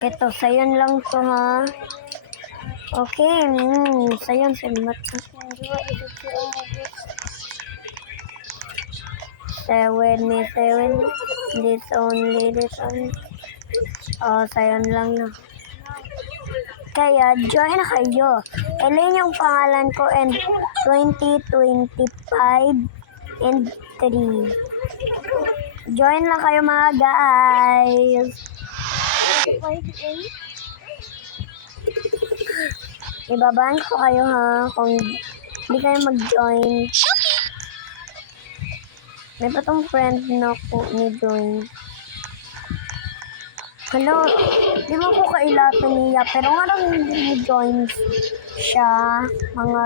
Ito, sayon lang to ha. Okay, sayon salamat. 7 this only. Oh, sayon lang na. Kaya, join na kayo. Elaine yung pangalan ko and 2025 and 3. Join lang kayo mga guys. Ibabaan ko kayo ha kung hindi kayo mag-join. May patong friend na ko ni join. Hello, di mo ko kailatan niya pero nga lang hindi join siya. Mga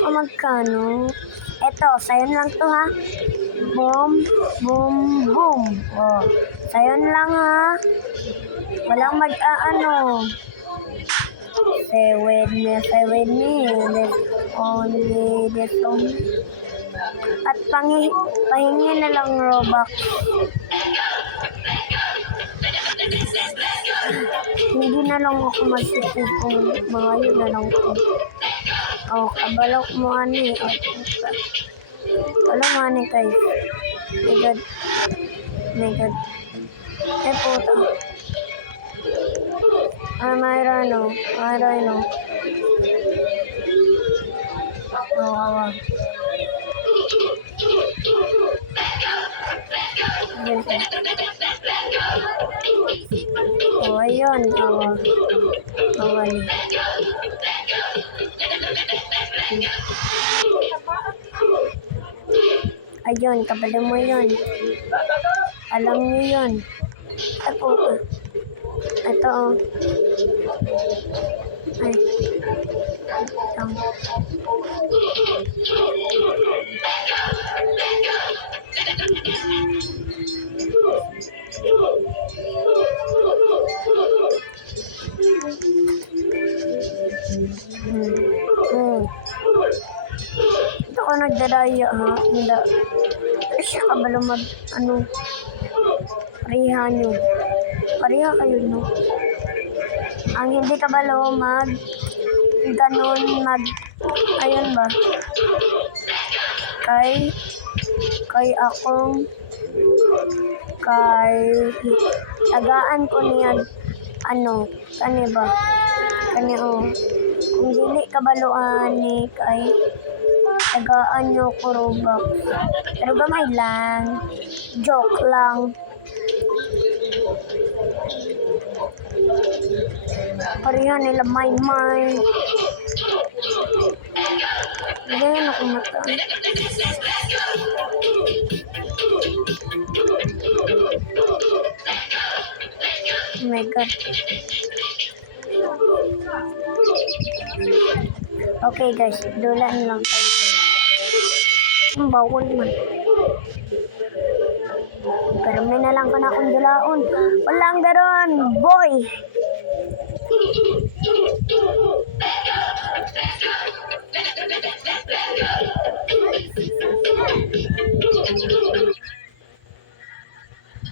kamagkano. Eto, sayon lang to ha. Boom, boom, boom. Oh, sayon lang ha. Walang mag-aano. Seven me. There's only this one. At pahingi na lang Robux. Hindi na lang ako magsisip kung mga yun na lang ko. Oh, kabalok mo ani. Wala mo ani guys. My God. Eh puta. Mayroon no. Oh, awa. Oh, ayun. Awa ni. Ayun, kabalo mo yun. Alam niyo yun. Ito oh. Ay. Ito ko nagdadaya ha. Hindi. Siya kabalo pariha nyo. Pariha kayo no. Ang hindi kabalo ayun ba? Tagaan ko niyan kani ba? Kani oh. Kung dili kabaloan ni kay tagaan nyo ko Robux. Pero gamay lang. Joke lang. Parihan nila may. Ganyan ako mata. Oh my God. Okay guys, dulaan lang tayo. Ang bawal man. Pero may na lang ko na akong dulaon. Walang garon, boy!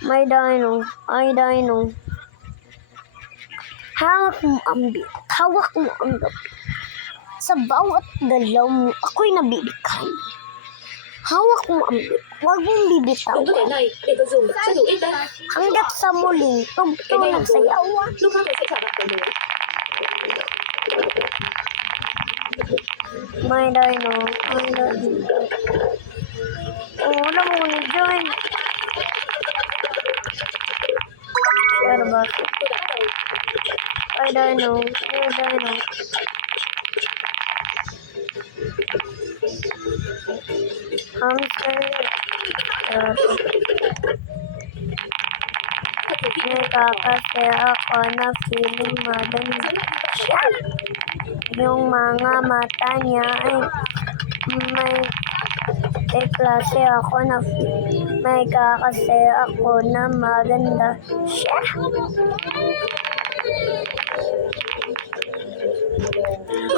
May dino. Hawak mo ang gabi. Sa bawat galaw mo, ako'y nabibigay. Hawak mo ang bit. Huwag mong bibitaw. Hanggat sa muling, tugtog ng sayaw. May dino. Wala mo ni join. Share ba? May dino. Nakakasaya ako na feeling maganda siya. Yung mga mata niya ay may klase ako na may kakasaya ako na maganda siya.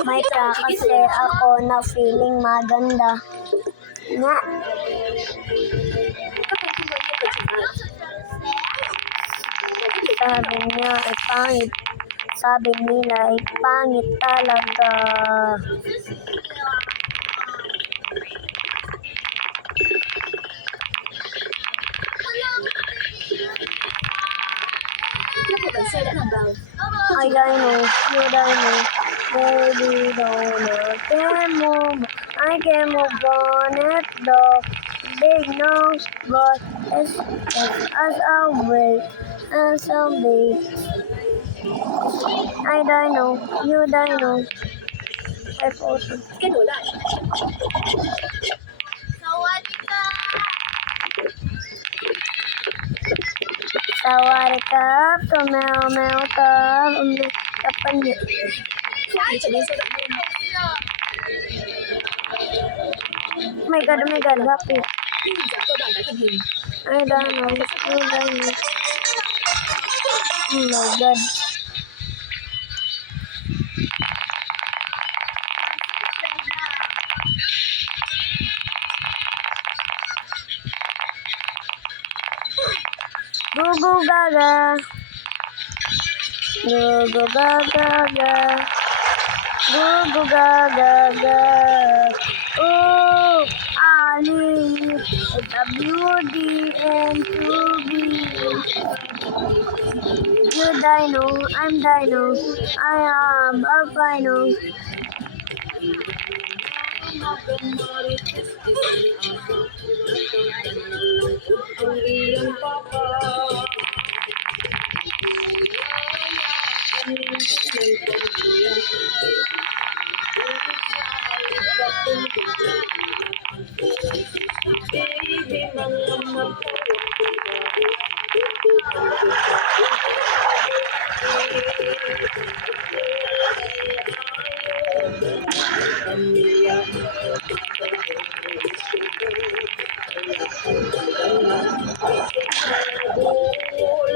May kakasaya ako na feeling maganda nga. sabi niya ay pangit. Sabi nila ay pangit talaga. I don't know, you don't know, baby don't know, can move, I can move on it though, big no, but it's as a way, and someday, I don't know, you don't know, I photo. Sawadee-krap, tumeo-meo-krap, kapan niya. Oh my god, happy. I don't know, you don't know. Oh my god. Gugu gaga. Gugu gaga ga. Gugu gaga ga. Oh, Ali, it's a beauty and to be. You dino, I'm dino. I am albino.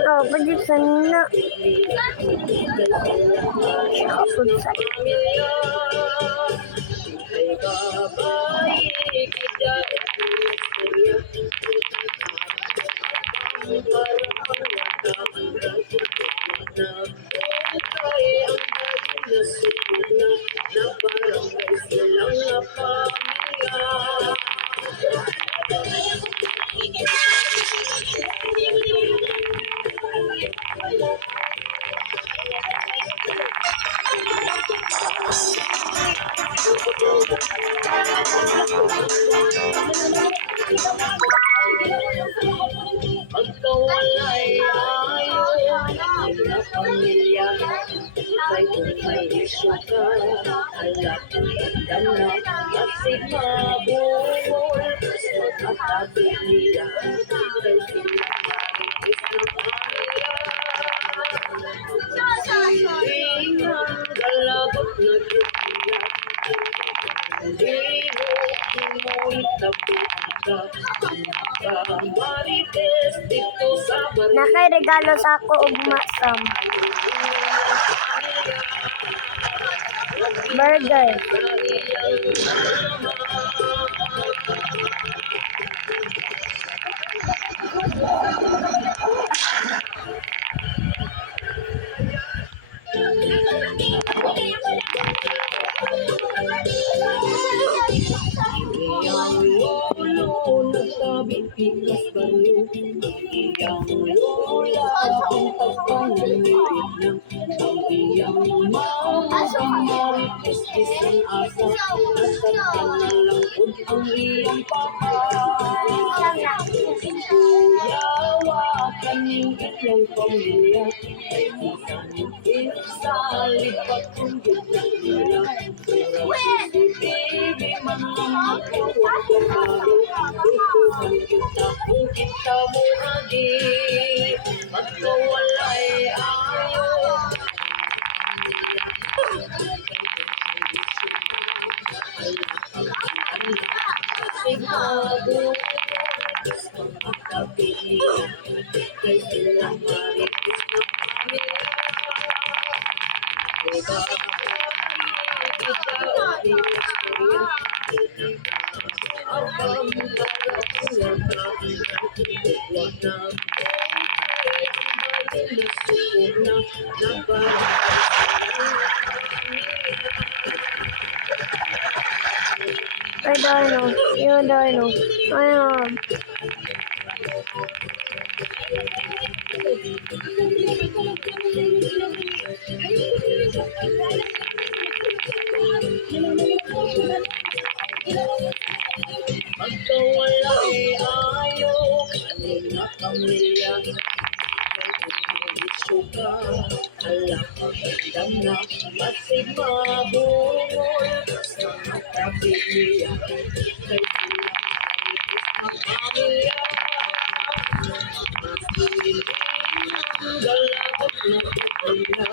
Oh, pwede sana. Kapag sa Pagkawalay ayaw na pamilya, may may isyo ka, alak ang na, masig mabuhol, magkatabi nila, kay sila maris na pamilya. Ingang galabot na kipila, nakay-regalo sa ako og masam. Burger. Iyang lolo nagsabi-pikas kayo, iyang lola ang pagpananliit ng ang iyang mama ang maritis-tis ang asa, nasaktan na lang kung ang iyang papa. Yawa kaning ilang pamilya, ay isang isa lipat kung gitna nila. Baby, mama, huwag kumaro, tutuhan kita kung kita mo agi, pagkawalay ayaw. Sigado, makakabili, kay sila maritis na pamilya. Nasugod na nabalik. Ay, Dino. Yung Dino. Ayun. Pagkawala ayaw kanina pamilya. Suka, ala pagdam na masig mabungol sa kapilya. Kay pamilya, galabot na kapilya.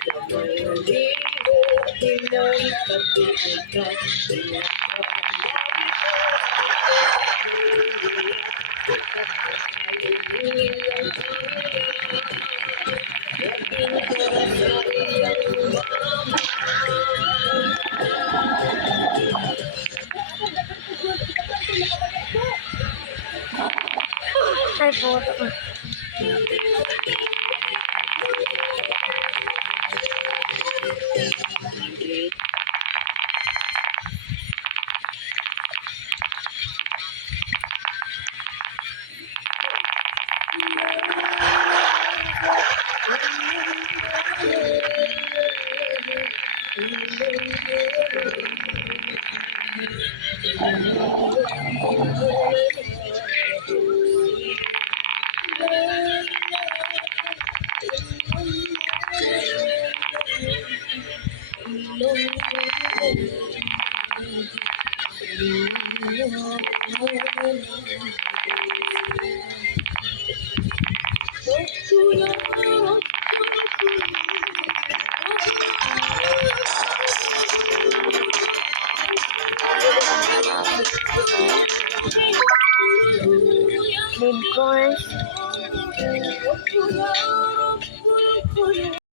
Damay ligo, hinay kapilya. Ay, puto. Big coins.